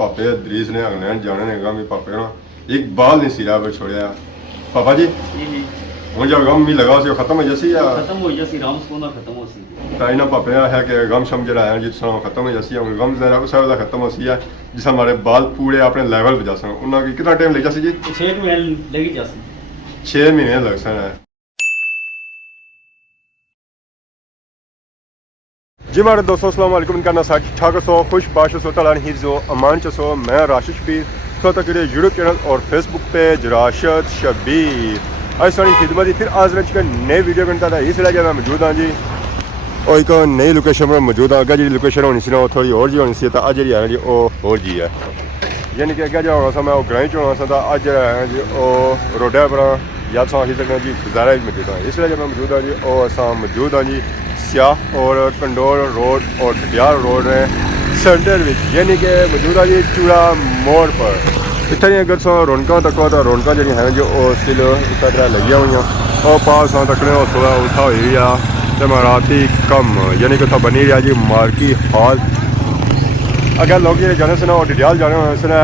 पापे इदरीस ने इंग्लैंड जाने ने कहा पापे ना एक बाल नहीं सिरा पर छोड़िया पापा जी हूँ जब गम भी लगा सी खत्म हो जैसी या खत्म हो जैसी राम सुकून खत्म हो सी ताई ना पापे है कि गम शम जरा है जिस तरह खत्म हो जैसी है गम जरा उस वाला खत्म हो सी है जिस हमारे बाल पूरे अपने लेवल पे जा सकें उन्होंने कितना टाइम लग जासी जी 6 महीने लगी जासी 6 महीने लग सकते हैं जी हमारे दोस्तों अस्सलाम वालेकुम इनका नाम ठीक ठाक सो खुश बाश सो तला हिफ्ज़ो अमान चसो मैं राशिद शबीर सो तक यूट्यूब चैनल और फेसबुक पेज राशिद शबीर आज सारी खिदमत ही फिर आज रच के नए वीडियो बनता था इसलिए जब मैं मौजूद हाँ जी और एक नई लोकेशन पर मौजूद हाँ अगर जी लोकेशन होनी सी ना थोड़ी और जी होनी सी तो अज जी है जी और जी है यानी कि अगर जो होना सा मैं वो ग्रां च होना सा अज है जी रोडा पर या तो ही सकना जी गुजारा मौजूद हाँ इसलिए जब मैं मौजूद हाँ जी और मौजूद हाँ जी सियाह और कंडोर रोड और ठठियार रोड है सेंटर में यानी कि मौजूदा जी चूड़ा मोड़ पर इतनी अगर सो रौनक तको तो रौनक जी हैं जो स्टिल इस तरह लगी हुई और पास तकने सुबह उठा हुई है तो राती कम यानी कि उतना बनी रहा जी मार्की हॉल अगर लोग जाने से ना ठठियाल जाने से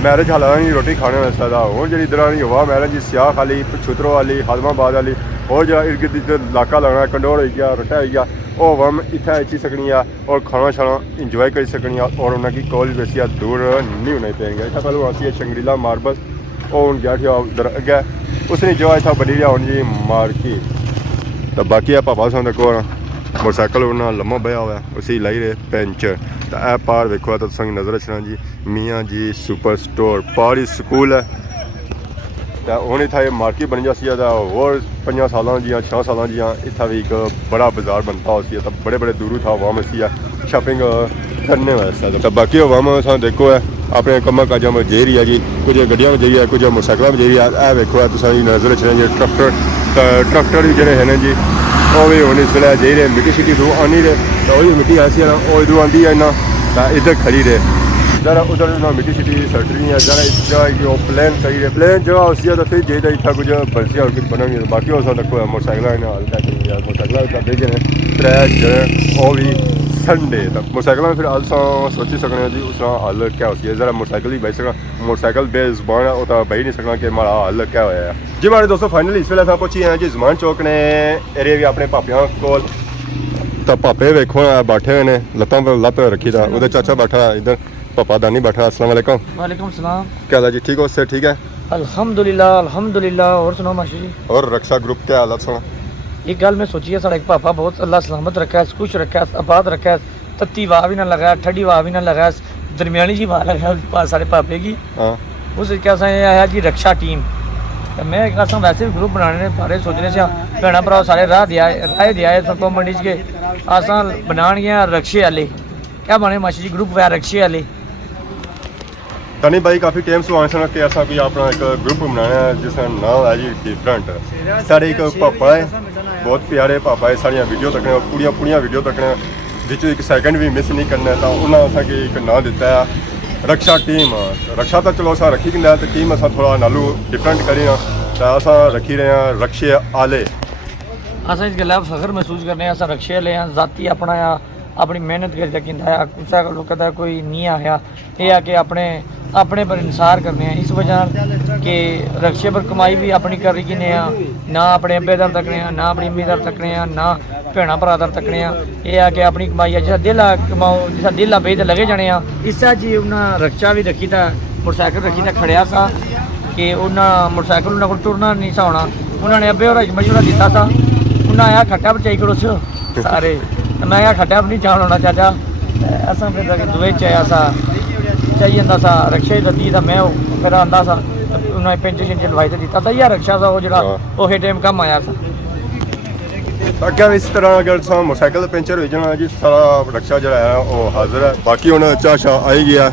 मैरिज हाल रोटी खाने वास्ते था हूँ जी इधर नहीं हुआ मैरिज जी सियाह वाली छुतरों वाली हादमाबाद वाली और जो इर्द गिर्द इलाका लगना कंडोर हो गया रोटा हो गया वो वम इतना अच्छी सकनी है और खाना शाना इंजॉय कर सकनी है और उनकी कॉल वैसी दूर नहीं होना पेंगे इतना पहले आसी शंगरीला मार्बस और हूँ गया था उधर अगे उसने जो इतना बनी रहा हूँ जी मार्की तो बाकी है पापा साहब को मोटरसाइकिल उन्हें लम्मा बया हुआ है उसी लाई रहे पेंचर तो यह पार वेखो तो संग नजर रखना जी मियाँ जी सुपर स्टोर पार ही स्कूल है तो हूँ इतना मार्केट बन जासी है और 5 सालों जी 6 सालों जी इतना भी एक बड़ा बाजार बनता हो तो बड़े बड़े दूर था वहाँ सी शॉपिंग करने वास्ते तो बाकी वहाँ सा देखो है अपने कम काजा में जे रही है जी कुछ गड्डिया में जी है कुछ मोटरसाइकिल में जी है यह वेखो तुम नजर रखना जी ट्रैक्टर भी जोड़े हैं जी वो भी हूँ इस वे जी रहे मिट्टी शिट्टी दू आनी रहे तो वही मिट्टी ऐसी है वो इधर आती है ना तो इधर खड़ी रहे जरा उधर ना मिट्टी शिट्टी सट रही है जरा जगह प्लेन सही है प्लेन जगह उसी तो फिर जे इतना कुछ बरसियाँ और कुछ बनेंगे बाकी उस देखो मोटरसाइकिल हाल मोटरसाइकिल भेजे त्रै जने वो भी संडे तो मोटरसाइकिल फिर अल सोची सकने जी उस हल क्या होती है जरा मोटरसाइकिल ही बह सकना मोटरसाइकिल बेजुबान है वो तो बह नहीं सकना कि हमारा हल क्या होया है जी हमारे दोस्तों फाइनली इस वे पहुंची हैं जी जमान चौक ने एरिया भी अपने पापियां कोल तो पापे वेखो बैठे हुए ने लत्तों पर लत्त रखी था उधर चाचा बैठा इधर पापा दानी बैठा अस्सलाम वालेकुम वालेकुम सलाम क्या हाल है जी ठीक हो उससे ठीक है अल्हम्दुलिल्लाह अल्हम्दुलिल्लाह और सुनो माशी जी और रक्षा ग्रुप क्या हालत सुना एक गल मैं सोची है साढ़ा एक पापा बहुत अल्लाह सलामत रखा है खुश रखा है आबाद रखा है तत्ती वाह भी ना लगा ठंडी वाह भी ना लगा दरमियानी जी वाह लगा साढ़े पापे की उस क्या आया जी रक्षा टीम तो मैं क्या वैसे भी ग्रुप बनाने बारे सोचने से भैन भरा सारे राह दिया सबको मंडी के असा बना गया रक्षे वाले क्या बने माशी जी ग्रुप वह रक्षे वाले तनी भाई काफ़ी टाइम से आने कि ऐसा कोई अपना एक ग्रुप बनाना है जिसका नाम है जी डिफरेंट साढ़े एक पापा है बहुत प्यारे पापा है सारिया वीडियो तकने पूरिया वीडियो तकने बिच एक सैकेंड भी मिस नहीं करना तो उन्होंने अस एक नाम दिता है रक्षा टीम रक्षा तो चलो अस रखी कि टीम अस थोड़ा नालू डिफरेंट करी तो अस रखी रहे हैं रक्षे आले अस इस गल फखर महसूस करने अस रक्षे आले हैं जाती अपना अपनी मेहनत कर कुसा कदा कोई नहीं आया यह है कि अपने पर इंसार करने हैं इस वजह के रक्षे पर कमाई भी अपनी कर रही ना अपने अब्बेदार तकने ना अपनी अम्मीदार तकने ना भैन भरादार तकने यह है कि अपनी कमाई है जिसा दिल कमाओ जिसा दिल बेच तो लगे जाने इस जी उन्हें रक्षा भी रखी था मोटरसाइकिल रखी था खड़िया सा कि उन्हें मोटरसाइकिल उन्होंने को तुरना नहीं सा होना उन्होंने अब्बे और मशवरा दिता था उन्हें आया खट्टा बचाई करो सारे मैं क्या खट्टा भी नहीं जान होना चाचा असा फिर दुबई चा चाहिए जाता सा रक्षा ही दी था मैं फिर आंदा सा उन्हें पेंचर शेंचर लवाई तो दिता था यह रक्षा सा वो जो उस टाइम कम आया सा अगर इस तरह अगर मोटरसाइकिल पेंचर हो जाना जी सारा रक्षा जो है वो हाजिर है बाकी उन्हें चाह शाह आई गया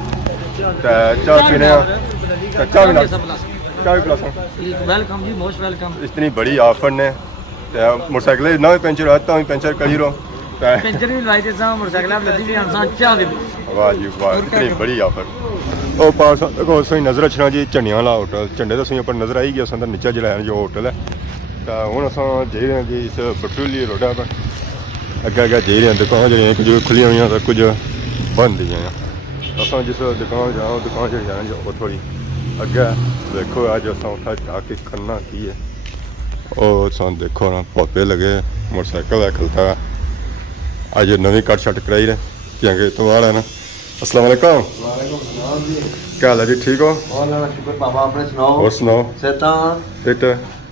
चाह पीने चाह भी पिला वेलकम जी मोस्ट वेलकम इतनी बड़ी ऑफर ने मोटरसाइकिल ना भी पेंचर आता पेंचर करी रहो पेंचर भी लवाई थे मोटरसाइकिल लदी भी चाह दे वाह जी वाह इतनी बड़ी ऑफर और पास देखो सही नजर रखना जी झंडिया वाला होटल झंडे तो सही पर नजर आई गया उस नीचा जो है जो होटल है तो हूँ अस जा रहे हैं जी इस पेट्रोली रोडा पर अगे अगे जा रहे हैं दुकान जो कुछ खुली हुई तो कुछ बंद दी असां जिस दुकान जाओ दुकान च जाना वो थोड़ी अगे देखो अज असां उत्थे जाके करना की है और असां देखो ना पौधे लगे मोटरसाइकिल है खलता अज नवी कट शट कराई रहे क्योंकि इतवार है ना। अस्सलाम वालेकुम। क्या हाल है जी, ठीक हो? शुक्र बाबा, अपने सुनाओ। और सुनाओ। सेहता फिट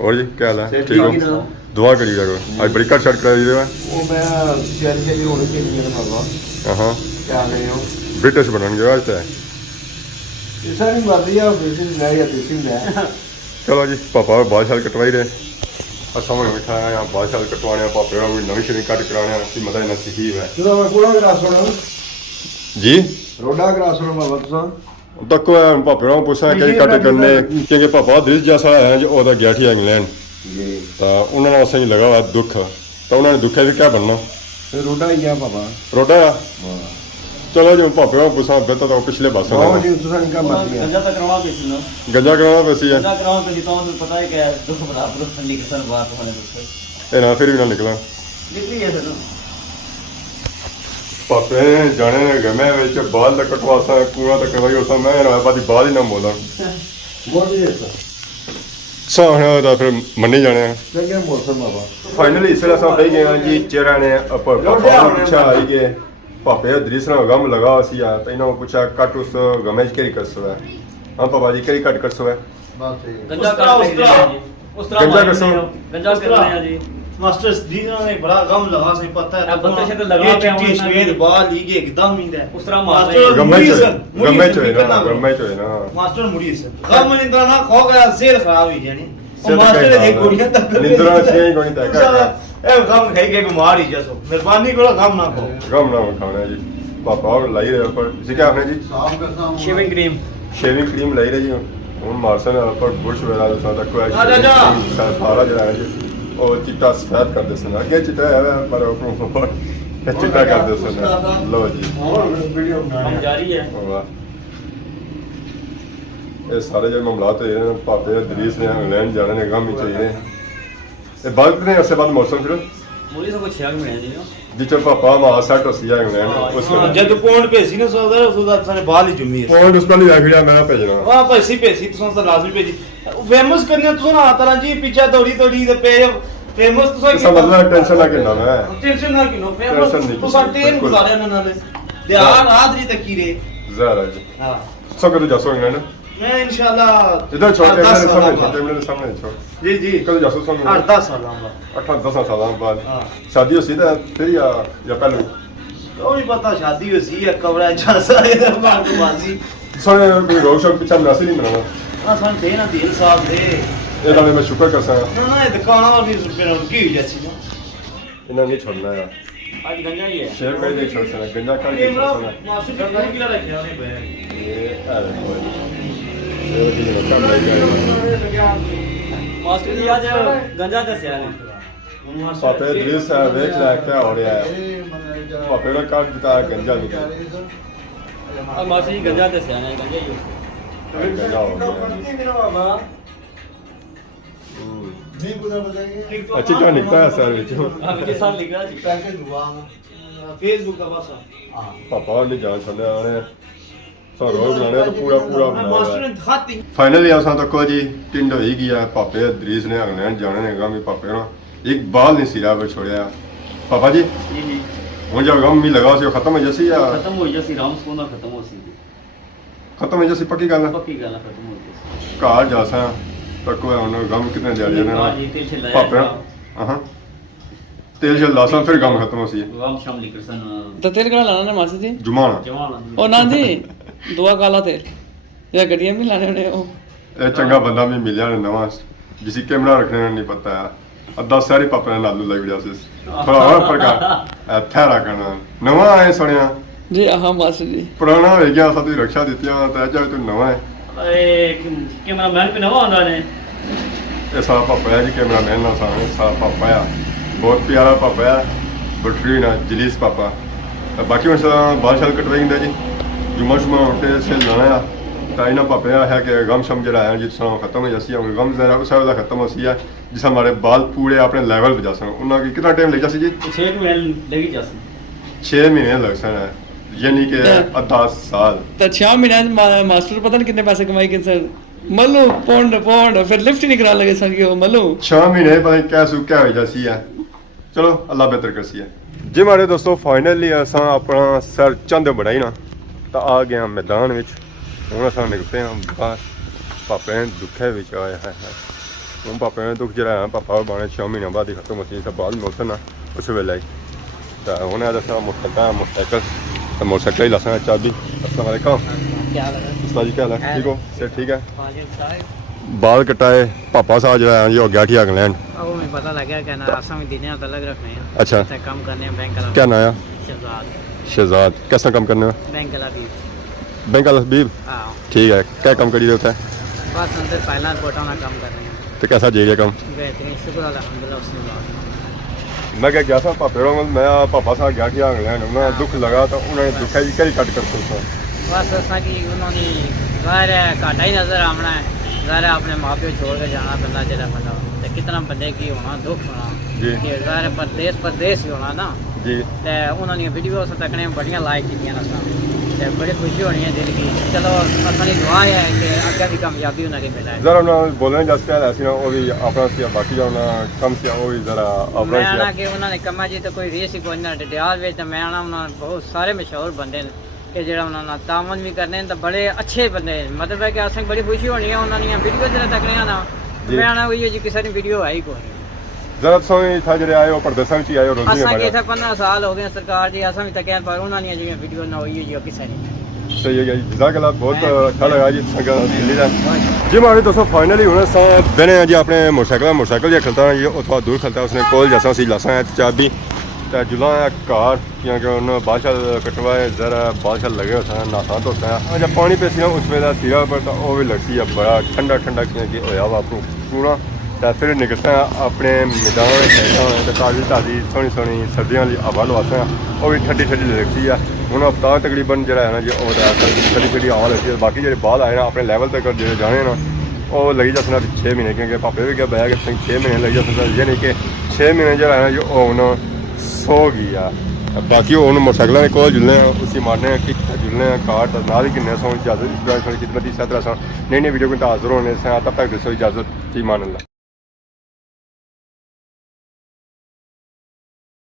और जी क्या हाल है, ठीक हो? दुआ करी जाओ। आज बड़ी कट शट कराई रहे वो मैं शेयर के लिए होने के लिए बाबा। हाँ क्या कर रहे हो? ब्रिटिश बनन गया आज तो ऐसा नहीं बात है, ब्रिटिश है या देसी है। चलो जी पापा बाल शाल कटवाई रहे असां में बैठा है यहाँ बाल शाल कटवाने पापे भी नवी शरी कट कराने की मतलब इन्हें सीखी है चलो मैं पूरा ग्रास होना जी रोडा ग्रास होना बाबा तुसा तक पापे को पूछा कई कट करने क्योंकि पापा इदरीस जैसा है जो ओदा गया थी इंग्लैंड जी तो उन्होंने असें लगा हुआ दुख तो उन्होंने दुखे भी क्या बनना रोडा ही है बाबा रोडा चलो जी पापे को पूछा बेहतर तो पिछले पास गंजा तक करवा के सुनो गंजा कराना पैसी है गंजा करवा के तो पता है क्या दो बराबर ठंडी के सन बात होने दोस्तों ये ना फिर भी ना निकला निकली है सुनो पापे जाने ने गमे विच बाल तक कटवासा पूरा तक करवाई उसा मैं ना बादी बाल ही ना बोला बहुत ही अच्छा साहना दा फिर मन्नी जाने क्या मौसम बाबा फाइनली इसला सब बह गए जी चेहरा ने अपर पापा ने पूछा आई गए पापे इदरीस ना गम लगा सी आ इन्हों पूछा कट उस गमे केरी कर सो है हां पापा जी केरी कट कर सो है गंजा काट के उस तरह गंजा कसो गंजा कर रहे हैं जी मास्टर्स दी ने बड़ा गम लगा से पता है अब बंदे से तो लगा पे चिट्टी सफेद बाल ही के एकदम ही है उस तरह मार रहे हैं गमे चोए ना मास्टर मुड़ी से गम ने इतना ना खो गया सेहत खराब ही जानी सेहत और मास्टर खराब एक गुड़िया तक निंद्रा छे कोनी तक ए गम खाई के बीमार ही जसो मेहरबानी करो गम ना खो गम ना खाना जी पापा और लाई रहे पर जी क्या आपने जी शेविंग क्रीम लाई रहे जी ਹੁਣ ਮਾਰਸਨ ਪਰ ਬੁਰਸ਼ ਵੇਲਾ ਦਾ ਸਾਡਾ ਕੋਈ ਸਾਰਾ ਜਿਹੜਾ ਹੈ ਜੀ ਉਹ ਚਿੱਟਾ ਸਫੈਦ ਕਰਦੇ ਸਨ ਅੱਗੇ ਚਿੱਟਾ ਹੈ ਪਰ ਉਹ ਚਿੱਟਾ ਕਰਦੇ ਸਨ ਲੋ ਜੀ और वीडियो हम जारी है ਵਾਹ ਇਹ ਸਾਰੇ ਜਿਹੜੇ ਮਾਮਲਾਤ ਹੋਏ ਨੇ ਭਾਪੇ ਇਦਰੀਸ ਨੇ ਇੰਗਲੈਂਡ ਜਾਣੇ ਨੇ ਗਮ ਹੀ ਚਾਹੀਦੇ ਇਹ ਬਾਅਦ ਨੇ ਅਰਸੇ ਬਾਅਦ ਮੌਸਮ ਫਿਰ मुझे तो कुछ याद नहीं है ਜਿੱਥੇ ਪਾਪਾ ਮਾ ਸੈਟ ਹੋਸੀ ਆ ਇੰਗਲੈਂਡ ਉਸ ਵੇਲੇ जब पौंड भेसी ने सोदा सोदा साने बाल ही जुम्मी है और उस पर नहीं आखिर मैं भेजना वाह पैसी भेसी तो संसा लाजमी भेजी फेमस करने तो ना तरह जी पीछे दौड़ी दौड़ी ते पे फेमस तो इसका मतलब टेंशन ना करना मैं टेंशन ना किनो फेमस टेंशन नहीं तो सा टेन गुजारे ना नाले दे रात री तक की रे ज़रा जी हां सब कदों जासो इंग्लैंड मैं इंशाल्लाह इधर छोटे मेरे सामने छोड़ जी जी कदों जासो सामने 8-10 साल बाद 8-10 साल बाद हां शादी होसी तो फिर या पहले तो भी पता शादी होसी है कबरा जासा है मार को बाजी सारे कोई रोक शोक पीछे मुनासिब नहीं बनाना हां सन दे ना दिल साहब दे ये दाने मैं शुक्र कर सका ना ना ये दुकान और भी रुपए की हुई जैसी ना इन्हें नहीं छोड़ना यार आज गंजा ही है शेर पे नहीं छोड़ सकना गंजा कर नहीं छोड़ सकना मासू गंदा की रखा नहीं बे ये अरे ये भी काम नहीं करेगा मास्टर जी आज गंजा का सियाने पापे इदरीस देख ले क्या हो रहा है पापे ने काट दिया गंजा निकल अब मास्टर जी गंजा का सियाने गंजा ही है गंजा हो गया अच्छी क्या निकलता है सर विचो अब के साथ लिख रहा है पैकेज हुआ फेसबुक का बस हां पापा ने जान छड़ने आने सारो बनाने तो पूरा पूरा मास्टर ने खाती फाइनली असां तक जी टिंड हो ही गया पापे इदरीस ने इंग्लैंड जाने ने गम पापे ना एक बाल नहीं सिरा पे छोड़या पापा जी जी हुन जब गम भी लगा से खत्म हो जैसी या खत्म हो जैसी राम सोना खत्म हो सी खत्म हो जैसी पक्की गल पक्की गल खत्म हो जैसी कार जासा तक हुन गम कितने दिहाड़ियां ने जी तेल से पापे लाया हां तेल जल लासा फिर गम खत्म हो सी राम शाम लिखर सन तो तेल कड़ा लाना ने मासी जी जुमाना जवान ओ ना जी दुआ काला तेल या गड्डियां भी लाने ने ओ ए चंगा बंदा भी मिलिया ने नवा जिसी कैमरा रखने ने नहीं पता है अद्धा सारी पापे ने लालू लाई विडियो से थोड़ा और फर्क है थेरा करना नवा आए सुनिया जी हाँ मासी जी पुराना हो गया सा तू रक्षा दित्तियां तो जाए तू नवा है ए कैमरा मैन पे नवा आंदा ने ये सा पापा है जी कैमरा मैन ना सामने सा पापा है बहुत प्यारा पापा है बटरी ना जलीस पापा बाकी में बाल शाल कटवाई जी जुम्मा शुमा उठे से लाना तो इन्होंने पापे है कि गम शम जरा है जिस खत्म हो जासी गम जरा उस वेला खत्म हो सी है जिस हमारे बाल पूरे अपने लेवल पे जा सकें उन्होंने कितना टाइम लग जासी जी 6 महीने लगी जासी 6 महीने लग सकते हैं यानी कि अद्धा साल। तो 6 महीने मास्टर पता नहीं कितने पैसे कमाई कि सर मल्लू पौंड पौंड फिर लिफ्ट ही नहीं करा लगे सर कि मल्लू 6 महीने पता नहीं क्या सूख क्या हो जासी है। चलो अल्लाह बेहतर करसी है जी। हमारे दोस्तों फाइनली असा अपना सर चंद बनाई ना तो आ गया मैदान में हूँ अस निकलते हैं बाहर। पापे ने दुखे आया है हूँ पापे ने दुख जरा पापा बाने 6 महीने बाद ही खत्म होती है बाद में उठना उस वेले तो उन्हें दसा मोटरसाइकिल तो मोटरसाइकिल ही लसा चाबी। अस्सलाम वालेकुम जी क्या हाल है ठीक हो सर ठीक है। बाल कटाए पापा साहब जो है हो गया ठीक इंग्लैंड पता लग गया क्या आसाम में देने अलग रखने हैं। अच्छा काम करने हैं बैंक क्या नाम है शहजाद। शहजाद कैसा काम करने में बैंक बैंक वाला हबीब ठीक है क्या काम करी होता है बस अंदर पहला रिपोर्टा काम कर रहे हैं तो कैसा जी गया काम बेहतरीन शुक्र अल्हम्दुलिल्लाह उसने मैं क्या गया था पापे मैं पापा साहब गया था इंग्लैंड उन्हें दुख लगा तो उन्होंने दुखा जी कई कट कर सकता बस ऐसा कि उन्होंने ज़ाहिर है घाटा ही नज़र आना है। ज़ाहिर है अपने माँ प्यो छोड़ के जाना बंदा जरा बंदा तो कितना बंदे की होना दुख होना कि ज़ाहिर है परदेस ही होना ना जी। तो उन्होंने वीडियो तकने बड़ियाँ लाइक की तो बड़ी खुशी होनी है दिल की। चलो असली दुआ है कि अगर भी कामयाबी उन्हें मिला है। जरा उन्होंने बोलने जैसे ऐसी ना वो भी अपना सिया बाकी जो कम सिया वो भी जरा अपना मैं आना कि उन्होंने कमा जी तो कोई रेस ही कोई ना डिटेल में तो मैं आना उन्होंने बहुत सारे मशहूर बंदे कि जो उन्होंने तामन भी करने तो बड़े अच्छे बंदे मतलब है कि असें बड़ी खुशी होनी है उन्होंने वीडियो जरा तकने ना मैं आना हुई है जी किसी ने वीडियो आई कोई जरा समय था जरे आए परदेस में आए रोजी असा के 15 साल हो गए सरकार जी असा भी तक पर उन्होंने जी वीडियो ना हुई है जी किसी ने सही है जज़ाकल्लाह बहुत अच्छा लगा जी दिल्ली का जी। हमारे दोस्तों फाइनली हुन बने जी अपने मोटरसाइकिल जो खलता है जी थोड़ा दूर खलता है उसने कोल जैसा सी लासा है चाबी तो जुला है कार क्योंकि उन्होंने बादशाह कटवाए जरा बादशाह लगे होता है नहाता धोता है जब पानी पे सी उस वेला सिरा पर तो वह भी लगती है बड़ा ठंडा ठंडा क्योंकि होया वा पूरा तो फिर निकलते हैं अपने मैदान तो ताज़ी ताज़ी सोहनी सोहनी सर्दियों वाली हवा लवाते हैं वो भी ठंडी ठंडी लगती है हूँ हफ्ता तकरीबन जो है ना जी ठंडी ठंडी हवा लगती है। बाकी जो बाल आए ना अपने लैवल तक जो जाने ना वो लगी जाता 6 महीने क्योंकि पापे भी क्या बया कि 6 महीने लगी जाता ये नहीं कि 6 महीने जो है ना जी वो सो गया। बाकी हूँ मोटरसाइकिलों को जुलने उसी मारने किक जुलने कार नाल ही किन्ने सो इजाजत इस तरह खिदमत इस तरह नई नई वीडियो को हाजिर होने से तब तक दसो इजाजत जी मान ला।